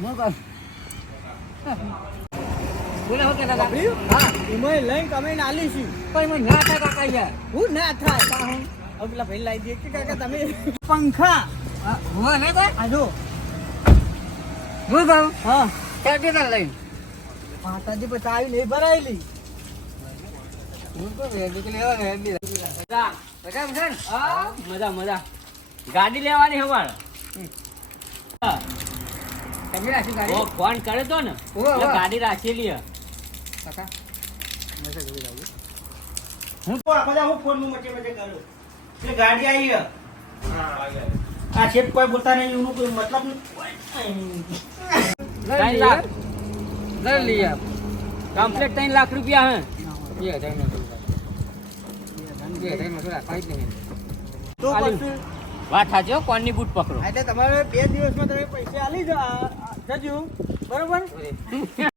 હું કહું બોલે હો કે દાદા હા એમાં લઈને કમાઈને આલીશું પણ મને ના થાય કાકા યાર હું ના થાય હું હવે પેલા ભાઈ લાવી દે કે કાકા તમે પંખા હું ને કોઈ આ જો હું કહું હા ક્યાં દેતા લઈને માતાજી બતાવી નહીં ભરાયેલી હું તો વેડી કે લેવા ને હેડી મજા બરાબર છે ને હા મજા મજા ગાડી લેવાની હવાળ તમે રાખી ઓ ગાડી ફોન કરે તો ને ઓહો, એટલે ઓહો. ગાડી રાખેલી હે. કાકા મજા જોઈ જાવ હું તો બધા હું ફોન નું મચે મચે કરું એટલે ગાડી આવી હે આ શેપ કોઈ બોલતા નહીં એનું કોઈ મતલબ નહીં ત્રણ લાખ. લઈ લઈએ કમ્પ્લીટ 3 લાખ રૂપિયા હે 2000 નો 2000 નો થોડા ખાઈ લઈએ તો આલી. પછી વાત સાચી હો, કોણની બૂટ પકડો એટલે તમારે 2 દિવસમાં તમે પૈસા આલી જજો બરોબર